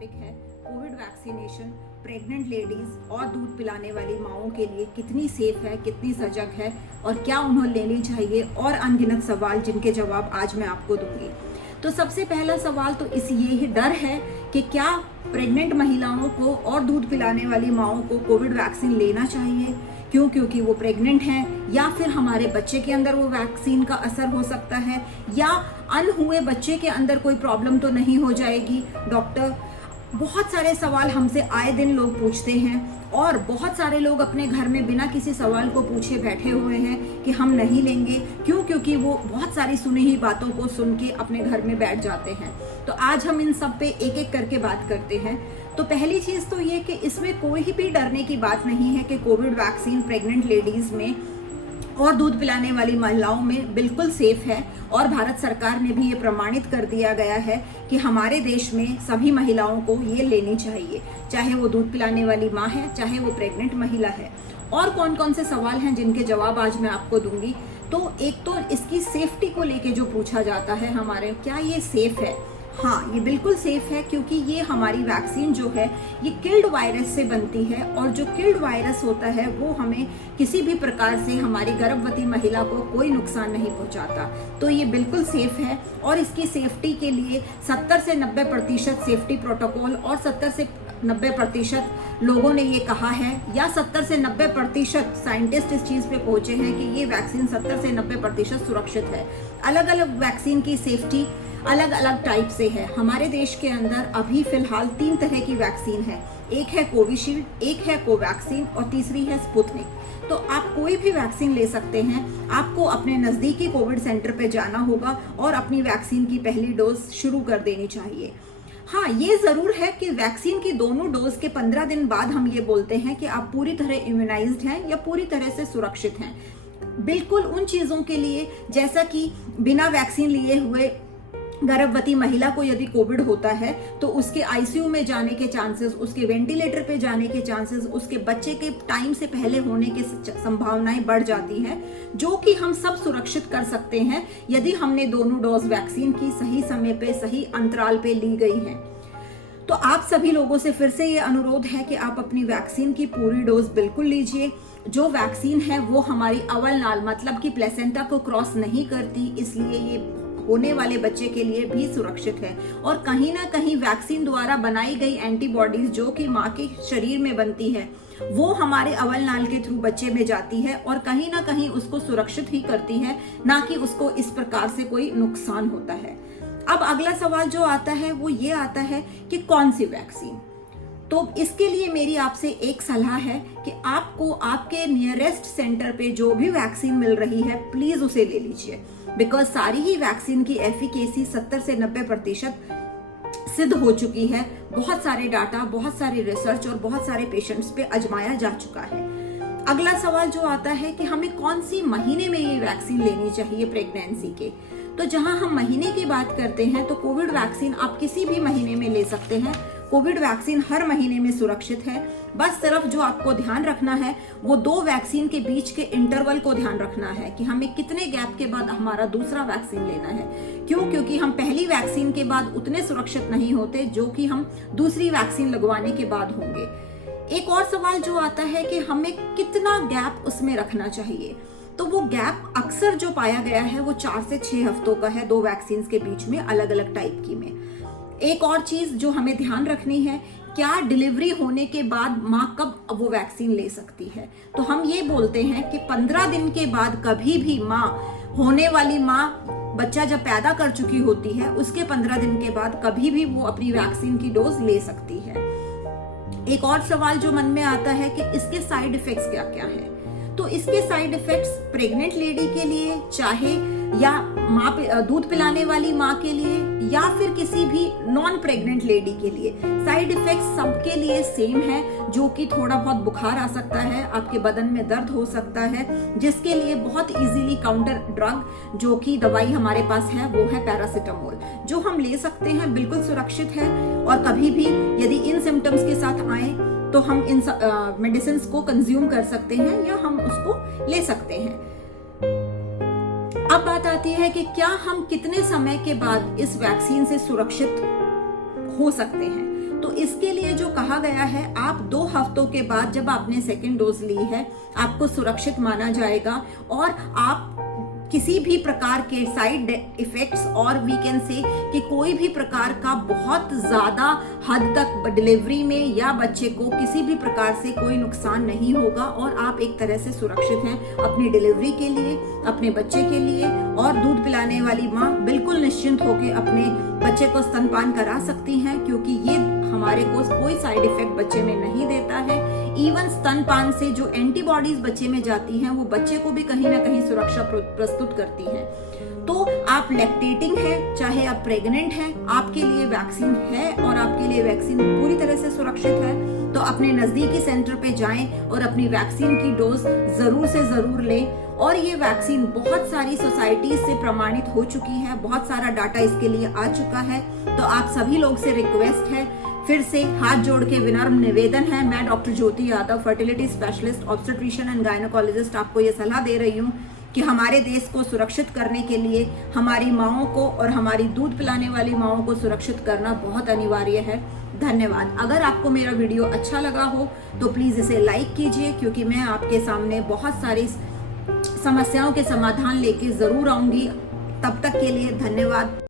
Topic है Covid vaccination pregnant ladies और दूध पिलाने वाली माओं के लिए कितनी सेफ है, कितनी सजग है और क्या उन्हें लेनी चाहिए, और अनगिनत सवाल जिनके जवाब आज मैं आपको दूंगी। तो सबसे पहला सवाल तो ये ही डर है कि क्या प्रेग्नेंट महिलाओं को और दूध पिलाने वाली माओं को कोविड वैक्सीन लेना चाहिए, क्योंकि वो प्रेग्नेंट हैं, या फिर हमारे बच्चे के अंदर वो वैक्सीन का असर हो सकता है, या अनहुए बच्चे के अंदर कोई प्रॉब्लम तो नहीं हो जाएगी। डॉक्टर, बहुत सारे सवाल हमसे आए दिन लोग पूछते हैं और बहुत सारे लोग अपने घर में बिना किसी सवाल को पूछे बैठे हुए हैं कि हम नहीं लेंगे, क्योंकि वो बहुत सारी सुनी ही बातों को सुन के अपने घर में बैठ जाते हैं। तो आज हम इन सब पे एक एक करके बात करते हैं। तो पहली चीज तो ये कि इसमें कोई भी डरने की बात नहीं है कि कोविड वैक्सीन प्रेग्नेंट लेडीज में और दूध पिलाने वाली महिलाओं में बिल्कुल सेफ है, और भारत सरकार ने भी ये प्रमाणित कर दिया गया है कि हमारे देश में सभी महिलाओं को ये लेनी चाहिए, चाहे वो दूध पिलाने वाली माँ है, चाहे वो प्रेग्नेंट महिला है। और कौन कौन से सवाल हैं जिनके जवाब आज मैं आपको दूंगी। तो एक तो इसकी सेफ्टी को लेके जो पूछा जाता है हमारे, क्या ये सेफ है? हाँ, ये बिल्कुल सेफ है, क्योंकि ये हमारी वैक्सीन जो है ये किल्ड वायरस से बनती है, और जो किल्ड वायरस होता है वो हमें किसी भी प्रकार से हमारी गर्भवती महिला को कोई नुकसान नहीं पहुंचाता। तो ये बिल्कुल सेफ है, और इसकी सेफ्टी के लिए 70 से 90% सेफ्टी प्रोटोकॉल और 70 से 90% लोगों ने ये कहा है, या 70 से 90% साइंटिस्ट इस चीज पे पहुंचे हैं कि ये वैक्सीन 70 से 90% सुरक्षित है। अलग अलग वैक्सीन की सेफ्टी अलग अलग टाइप से है। हमारे देश के अंदर अभी फिलहाल 3 तरह की वैक्सीन है, एक है कोविशील्ड, एक है कोवैक्सीन और तीसरी है स्पुतनिक। तो आप कोई भी वैक्सीन ले सकते हैं। आपको अपने नजदीकी कोविड सेंटर पे जाना होगा और अपनी वैक्सीन की पहली डोज शुरू कर देनी चाहिए। हाँ, ये जरूर है कि वैक्सीन की दोनों डोज के 15 दिन बाद हम ये बोलते हैं कि आप पूरी तरह इम्यूनाइज्ड हैं या पूरी तरह से सुरक्षित हैं। बिल्कुल उन चीजों के लिए, जैसा कि बिना वैक्सीन लिए हुए गर्भवती महिला को यदि कोविड होता है तो उसके आईसीयू में जाने के चांसेस, उसके वेंटिलेटर पे जाने के चांसेस, उसके बच्चे के टाइम से पहले होने की संभावनाएं बढ़ जाती हैं, जो कि हम सब सुरक्षित कर सकते हैं यदि हमने दोनों डोज वैक्सीन की सही समय पे, सही अंतराल पे ली गई हैं। तो आप सभी लोगों से फिर से ये अनुरोध है कि आप अपनी वैक्सीन की पूरी डोज बिल्कुल लीजिए। जो वैक्सीन है वो हमारी अवल नाल मतलब कि प्लेसेंटा को क्रॉस नहीं करती, इसलिए ये होने वाले बच्चे के लिए भी सुरक्षित है। और कहीं ना कहीं वैक्सीन द्वारा बनाई गई एंटीबॉडीज जो कि माँ के शरीर में बनती है, वो हमारे अवल नाल के थ्रू बच्चे में जाती है और कहीं ना कहीं उसको सुरक्षित ही करती है, ना कि उसको इस प्रकार से कोई नुकसान होता है। अब अगला सवाल जो आता है वो ये आता है कि कौन सी वैक्सीन। तो इसके लिए मेरी आपसे एक सलाह है कि आपको आपके नियरेस्ट सेंटर पे जो भी वैक्सीन मिल रही है प्लीज उसे ले लीजिए, बिकॉज सारी ही वैक्सीन की एफिकेसी 70 से 90% सिद्ध हो चुकी है। बहुत सारे डाटा, बहुत सारे रिसर्च और बहुत सारे पेशेंट्स पे आजमाया जा चुका है। अगला सवाल जो आता है कि हमें कौन सी महीने में ये वैक्सीन लेनी चाहिए प्रेगनेंसी के। तो जहां हम महीने की बात करते हैं तो कोविड वैक्सीन आप किसी भी महीने में ले सकते हैं। कोविड वैक्सीन हर महीने में सुरक्षित है। बस सिर्फ जो आपको ध्यान रखना है वो 2 वैक्सीन के बीच के इंटरवल को ध्यान रखना है कि हमें कितने गैप के बाद हमारा दूसरा वैक्सीन लेना है। क्योंकि हम पहली वैक्सीन के बाद उतने सुरक्षित नहीं होते जो कि हम दूसरी वैक्सीन लगवाने के बाद होंगे। एक और सवाल जो आता है कि हमें कितना गैप उसमें रखना चाहिए। तो वो गैप अक्सर जो पाया गया है वो 4 से 6 हफ्तों का है 2 वैक्सीन के बीच में, अलग अलग टाइप की में। एक और चीज जो हमें ध्यान रखनी है, क्या डिलीवरी होने के बाद माँ कब वो वैक्सीन ले सकती है। तो हम ये बोलते हैं कि 15 दिन के बाद कभी भी माँ, होने वाली माँ बच्चा जब पैदा कर चुकी होती है उसके 15 दिन के बाद कभी भी वो अपनी वैक्सीन की डोज ले सकती है। एक और सवाल जो मन में आता है कि इसके साइड इफेक्ट्स क्या क्या है। तो इसके साइड इफेक्ट्स प्रेग्नेंट लेडी के लिए, चाहे या माँ दूध पिलाने वाली माँ के लिए, या फिर किसी भी नॉन प्रेग्नेंट लेडी के लिए, साइड इफेक्ट्स सबके लिए सेम है, जो कि थोड़ा बहुत बुखार आ सकता है, आपके बदन में दर्द हो सकता है, जिसके लिए बहुत इजीली काउंटर ड्रग जो कि दवाई हमारे पास है वो है पैरासिटामोल, जो हम ले सकते हैं, बिल्कुल सुरक्षित है। और कभी भी यदि इन सिम्टम्स के साथ आए तो हम इन मेडिसिन को कंज्यूम कर सकते हैं या हम उसको ले सकते हैं। अब बात आती है कि क्या हम कितने समय के बाद इस वैक्सीन से सुरक्षित हो सकते हैं। तो इसके लिए जो कहा गया है, आप 2 हफ्तों के बाद जब आपने सेकेंड डोज ली है, आपको सुरक्षित माना जाएगा और आप किसी भी प्रकार के साइड इफेक्ट्स और वी कैन से कि कोई भी प्रकार का बहुत ज्यादा हद तक डिलीवरी में या बच्चे को किसी भी प्रकार से कोई नुकसान नहीं होगा और आप एक तरह से सुरक्षित हैं अपनी डिलीवरी के लिए, अपने बच्चे के लिए। और दूध पिलाने वाली माँ बिल्कुल निश्चिंत होकर अपने बच्चे को स्तनपान करा सकती हैं, क्योंकि ये हमारे को कोई साइड इफेक्ट बच्चे में नहीं देता है। इवन स्तनपान से जो एंटीबॉडीज बच्चे में जाती हैं वो बच्चे को भी कहीं ना कहीं सुरक्षा प्रस्तुत करती हैं। तो आप लैक्टेटिंग है, चाहे आप प्रेग्नेंट हैं, आपके लिए वैक्सीन है और आपके लिए वैक्सीन पूरी तरह से सुरक्षित है। तो अपने नजदीकी सेंटर पे जाएं और अपनी वैक्सीन की डोज जरूर से जरूर लें। और ये वैक्सीन बहुत सारी सोसाइटीज से प्रमाणित हो चुकी है, बहुत सारा डाटा इसके लिए आ चुका है। तो आप सभी लोग से रिक्वेस्ट है, फिर से हाथ जोड़ के विनम्र निवेदन है, मैं doctor Jyoti Yadav, fertility specialist, obstetrician and gynaecologist, आपको ये सलाह दे रही हूँ कि हमारे देश को सुरक्षित करने के लिए हमारी माँओं को और हमारी दूध पिलाने वाली माँओं को सुरक्षित करना बहुत अनिवार्य है। धन्यवाद। अगर आपको मेरा वीडियो अच्छा लगा हो तो प्लीज इसे लाइक कीजिए, क्योंकि मैं आपके सामने बहुत सारी समस्याओं के समाधान लेके जरूर आऊंगी। तब तक के लिए धन्यवाद।